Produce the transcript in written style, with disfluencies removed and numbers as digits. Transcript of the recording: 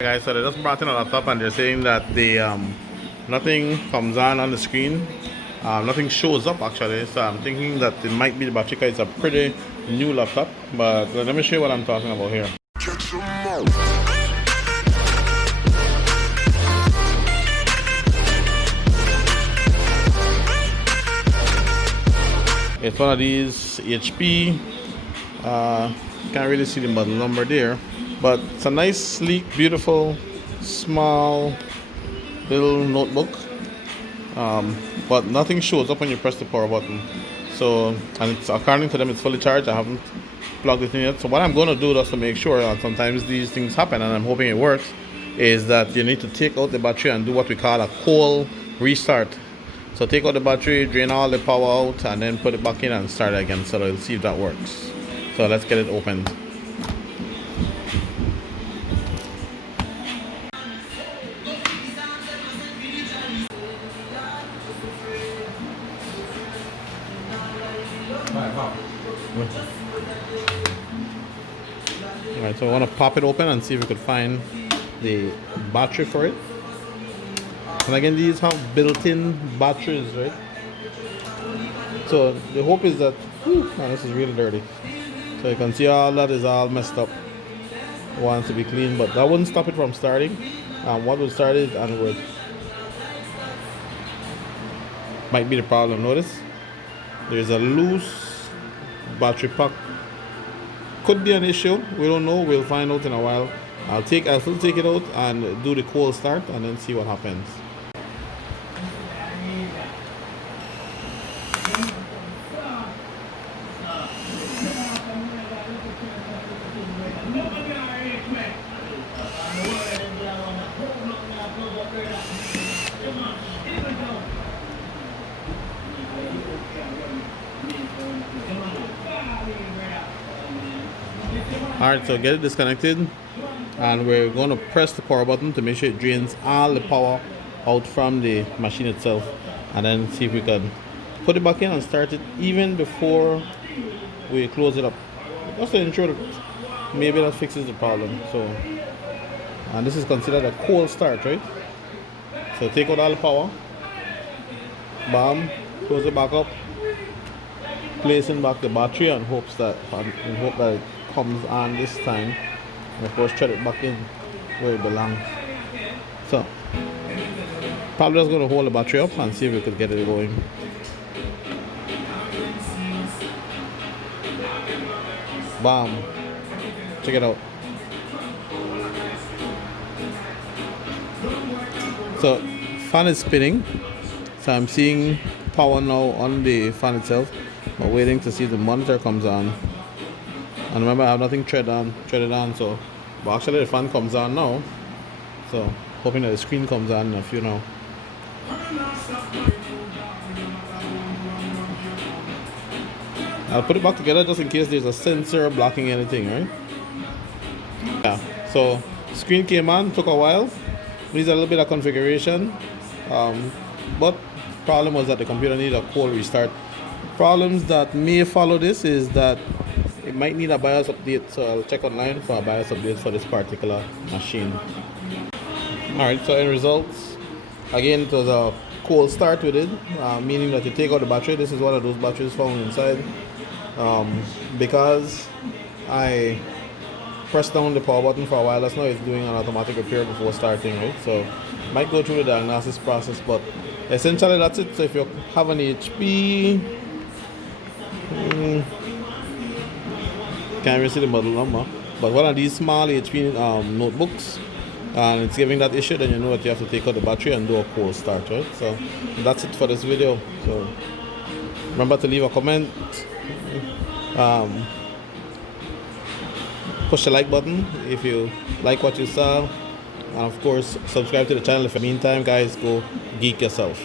Guys, so they just brought in a laptop and they're saying that the nothing comes on the screen, nothing shows up actually. So I'm thinking that it might be the battery because it's a pretty new laptop. But let me show you what I'm talking about here. It's one of these HP. Can't really see the model number there, but it's a nice, sleek, beautiful, small little notebook. But nothing shows up when you press the power button. So, and it's according to them, it's fully charged. I haven't plugged it in yet. So what I'm going to do just to make sure, and sometimes these things happen, and I'm hoping it works, is that you need to take out the battery and do what we call a cold restart. So take out the battery, drain all the power out, and then put it back in and start it again. So we'll see if that works. So let's get it opened. Alright, so I want to pop it open and see if we could find the battery for it. And again, these have built-in batteries, right? So the hope is that, man, this is really dirty. So you can see all that is all messed up. Wants to be clean, but that wouldn't stop it from starting. What would start it and would might be the problem. Notice there's a loose battery pack. Could be an issue. We don't know. We'll find out in a while. I'll still take it out and do the cold start and then see what happens. Alright, so get it disconnected and we're going to press the power button to make sure it drains all the power out from the machine itself, and then see if we can put it back in and start it even before we close it up, just to ensure that maybe that fixes the problem. So, and this is considered a cold start, right? So take out all the power, bam, close it back up, placing back the battery and hope that it comes on this time, and of course thread it back in where it belongs. So probably just going to hold the battery up and see if we could get it going. Bam, check it out. So fan is spinning, so I'm seeing power now on the fan itself. I'm waiting to see if the monitor comes on. And remember, I have nothing threaded on, so but actually the fan comes on now. So hoping that the screen comes on in a few now. I'll put it back together just in case there's a sensor blocking anything, right? Yeah, so screen came on, took a while. Needs a little bit of configuration, but problem was that the computer needed a cold restart. Problems that may follow this is that it might need a BIOS update, so I'll check online for a BIOS update for this particular machine. Alright, so in results, again it was a cold start with it, meaning that you take out the battery. This is one of those batteries found inside. Because I pressed down the power button for a while, that's now it's doing an automatic repair before starting, right? So might go through the diagnosis process, but essentially that's it. So if you have an HP, can't really see the model number, but one of these small HP notebooks, and it's giving that issue, then you know that you have to take out the battery and do a cold start, right? So that's it for this video. So remember to leave a comment, push the like button if you like what you saw, and of course subscribe to the channel. In the meantime, guys, go geek yourself.